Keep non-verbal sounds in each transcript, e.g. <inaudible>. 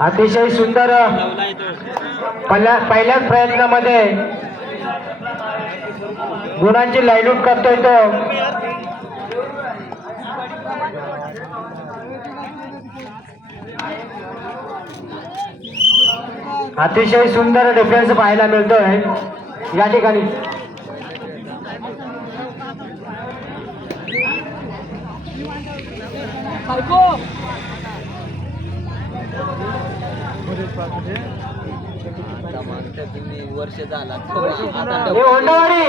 अतिशय सुंदर पहिल्या पहिल्याच प्रयत्नामध्ये गुणांची लाईलूट करतोय तो. अतिशय सुंदर डिफरन्स पाहायला मिळतोय. या ठिकाणी. वर्ष झाला होंडावाडी!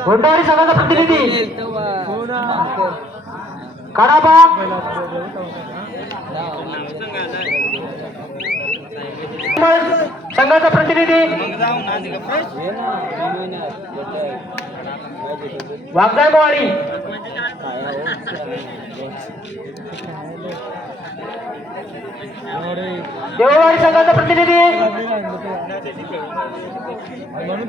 होंडावाडी संघाचा प्रतिनिधी काढाबा संघाचा प्रतिनिधी. वागदायकवाडी देववाडी संघाचा प्रतिनिधी. म्हणून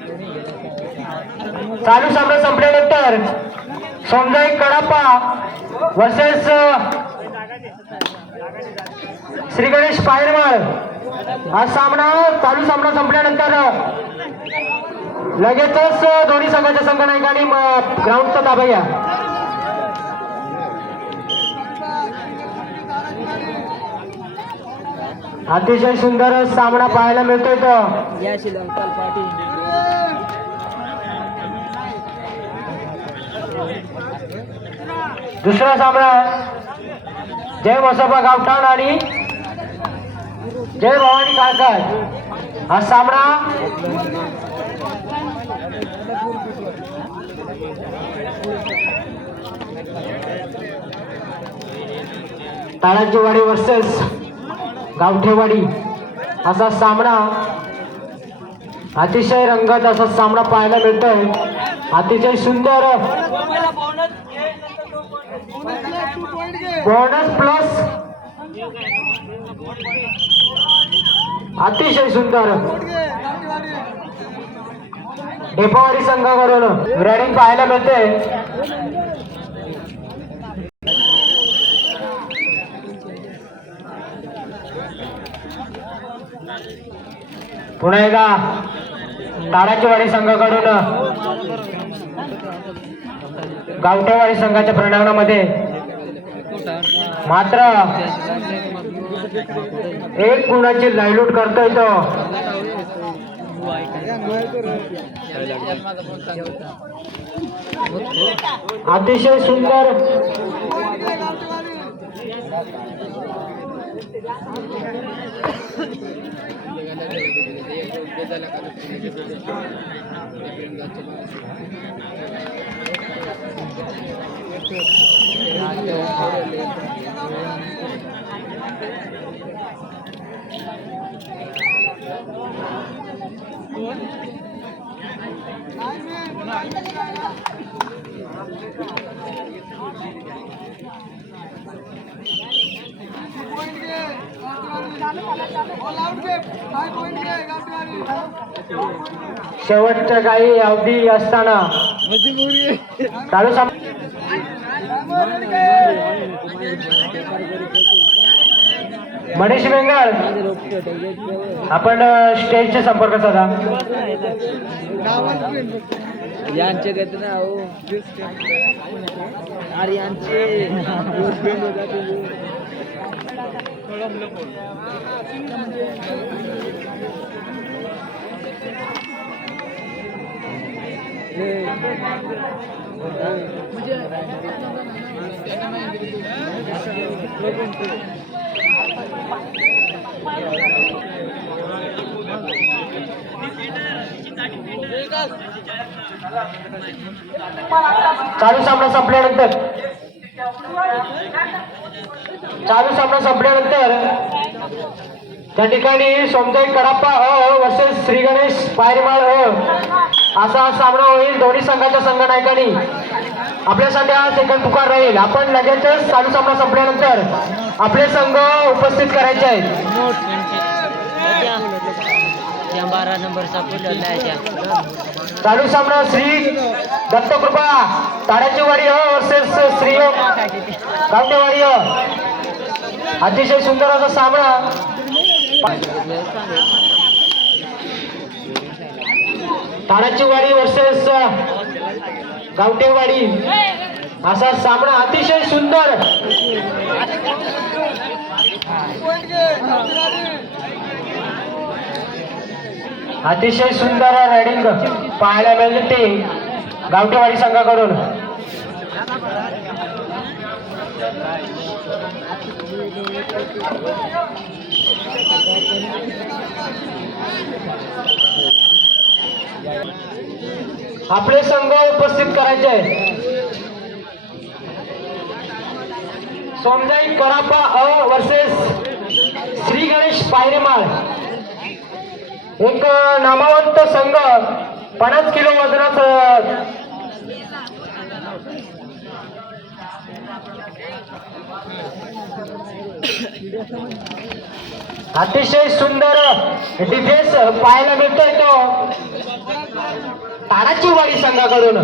चालू सामना संपल्यानंतर समजाई कडापा वर्सेस श्री गणेश पायरवाळ हा सामना चालू सामना संपल्यानंतर लगेचच दोन्ही संघाच्या संघनायकांनी ग्राउंडचा ताबा घ्या. अतिशय सुंदर सामना पाहायला मिळतोय तो. दुसरा सामना जय मसोबा गावठाण आणि जय भवानी काळकर हा सामना ताळाचीवाडी वर्सेस गावठेवाडी. असा सामना अतिशय रंगत असा सामना पाहायला मिळतोय. अतिशय सुंदर बोनस प्लस अतिशय सुंदर. डेपोवारी संघाकडून रनिंग पाहायला मिळते. पुन्हा एकदा ताराचीवाडी संघाकडून. गावठेवाडी संघाच्या प्रणानामध्ये मात्र एक गुणाची लायलूट करतोय तो. अतिशय सुंदर. <laughs> <laughs> शेवटच्या काही अवधी असताना चालू मनीष बेंगळ आपण स्टेजचे संपर्क साधा यांचे गत ना हो अरे यांचे. चालू सामना संपल्यानंतर. चालू सामना संपल्यानंतर त्या ठिकाणी सोमताई कडाप्पा अ वर्सेस श्री गणेश पायरीमाळ अ असा सामना होईल. दोन्ही संघाच्या संघ नायकांनी आपल्यासाठी हा सेकंड पुकार राहील. आपण लगेचच चालू सामना संपल्यानंतर आपले संघ उपस्थित करायचे आहेत. बारा नंबर चालू सामना श्री दत्तकृपा ताड्याची वाडी अ वर्सेस श्री गावठेवाडी हो. अतिशय सुंदर असा सामना. ताडाची वाडी वर्सेस गावटेवाडी. असा सामना अतिशय सुंदर. अतिशय सुंदर रायडिंग पाहायला मिळते गावटेवाडी संघाकडून. आपले संघ उपस्थित करायचे. आहेत सोमजाई करापा अ वर्सेस श्री गणेश पायरेमाळ. एक नामवंत संघ पन्नास किलो वजनाचं अतिशय सुंदर डिफेन्स पाहायला मिळतोय तो. ताराची वाडी संघाकडून.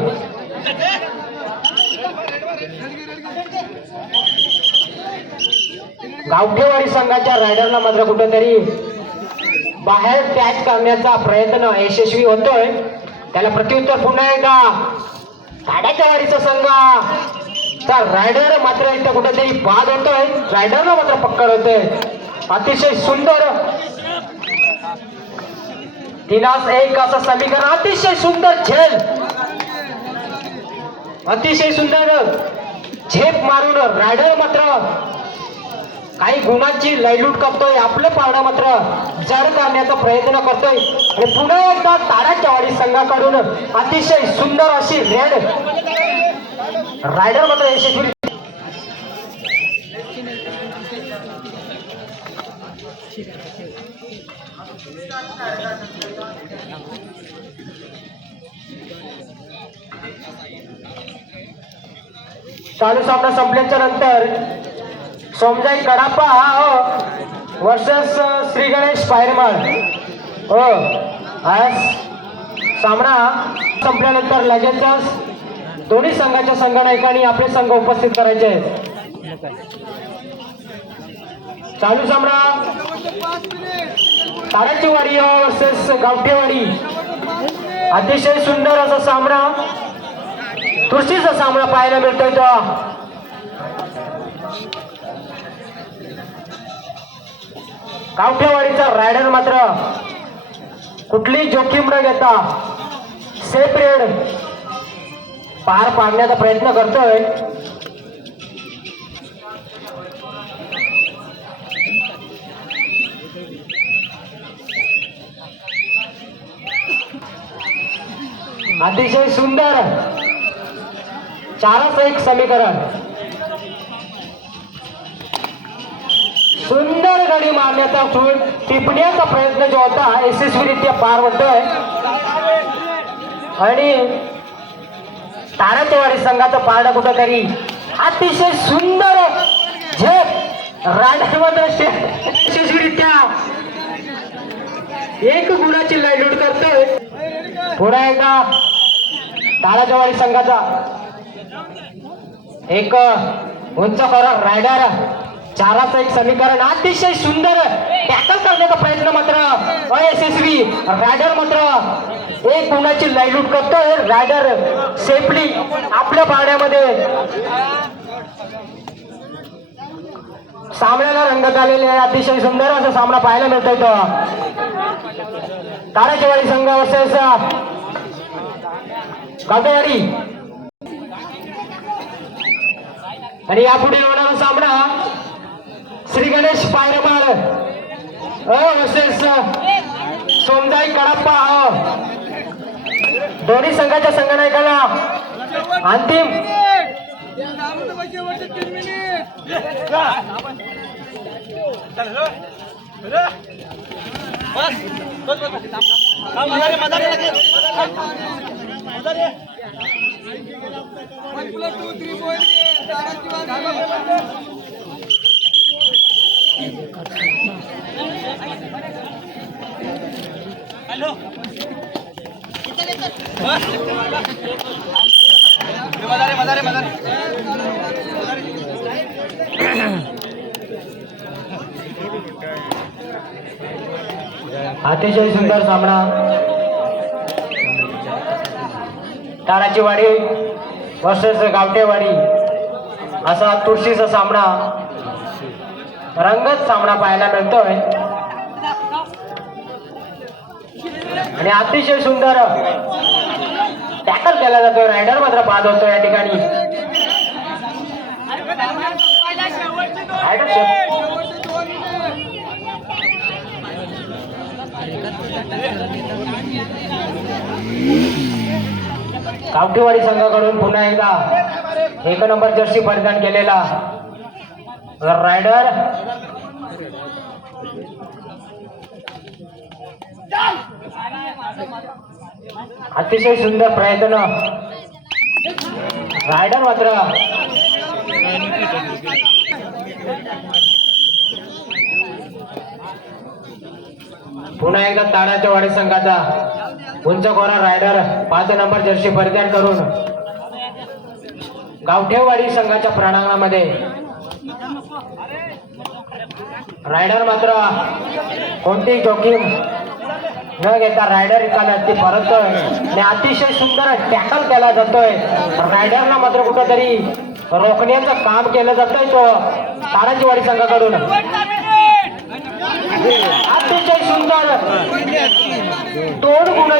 गावठेवाडी संघाच्या रायडरला मात्र कुठेतरी बाहेर कॅच करण्याचा प्रयत्न यशस्वी होतोय. त्याला प्रत्युत्तर पुन्हा एकदा. ताड्याच्या वाडीचा संघ. तर रायडर मात्र इथं कुठेतरी बाद होतोय. रायडरला मात्र पक्कड होतोय. अतिशय सुंदर. तिनास एक असं समीकरण अतिशय सुंदर झेल. अतिशय सुंदर झेप मारून रायडर मात्र काही गुणांची लयलूट करतोय आपलं पाहणं मात्र जड करण्याचा प्रयत्न करतोय. आणि पुन्हा एकदा ताराच्या वाडी संघाकडून अतिशय सुंदर अशी रेड. रायडर मात्र यशस्वी चालू सामना संपल्याच्या नंतर सोमजाई कडापा हो, वर्सेस श्री गणेश पायरमाळ हो आज सामना संपल्यानंतर लगेचच दोन्ही संघाच्या संघनायकांनी आपले संघ उपस्थित करायचे आहेत. चालू सामना ताराची वाडी हो, वर्सेस गावठेवाडी. अतिशय सुंदर असा सामना. तुळशीचा सामना पाहायला मिळतोय तो. गावठेवाडीचा रायडर मात्र कुठली जोखीम न घेता सेफ रेड पार पाडण्याचा प्रयत्न करतोय. अतिशय सुंदर चारच एक समीकरण. सुंदर गडी मारण्याचा टिपण्याचा प्रयत्न जो होता यशस्वीरित्या पार होतोय. आणि तारातेवाडी संघाचा पारडा कुठंतरी अतिशय सुंदर झेप. राण्यामध्ये यशस्वीरित्या एक गुणाची लयलूट करतोय. पुन्हा एकदा तारातेवाडी संघाचा एक उंच फरक रायडर. चाराचं एक समीकरण अतिशय सुंदर. टॅकल करण्याचा प्रयत्न मात्र अयशस्वी. रायडर मात्र एक गुणाची लाईलूट करतोय. रायडर सेफली आपल्या पाण्यामध्ये सामन्याला रंगत आलेले आहे. अतिशय सुंदर असा सामना पाहायला मिळतोय तो. ताराचेवाडी संघ वर्सेस गावठेवाडी आणि यापुढे होणारा सामना श्री गणेश पायरमाळ. वर्सेस सोमदाई कडप्पा दोन्ही संघाच्या संघनायकाला अंतिम. अतिशय सुंदर सामना. ताराची वाडी वर्सेस गावटेवाडी असा तुळशीचा सामना रंगत सामना पाहायला मिळतोय. आणि अतिशय सुंदर टॅकल केला जातोय. रायडर मात्र बाद होतो या ठिकाणी. रायडर संघाकडून पुन्हा एकदा एक नंबर जर्सी परिधान केलेला रायडर. अतिशय सुंदर प्रयत्न. रायडर मात्र. पुन्हा एकदा ताण्याच्या वाडी संघाचा उंच कोरा रायडर. पाच नंबर जर्सी परिधान करून. गावठेवाडी संघाच्या प्रांगणामध्ये रायडर मात्र कोणतीही जोखीम न घेता रायडर एकाला ती परततोय. आणि अतिशय सुंदर टॅकल केला जातोय. रायडरला मात्र कुठंतरी रोखण्याचं काम केलं जातंय तो तारांचीवाडी संघाकडून. अतिशय सुंदर दोन गुण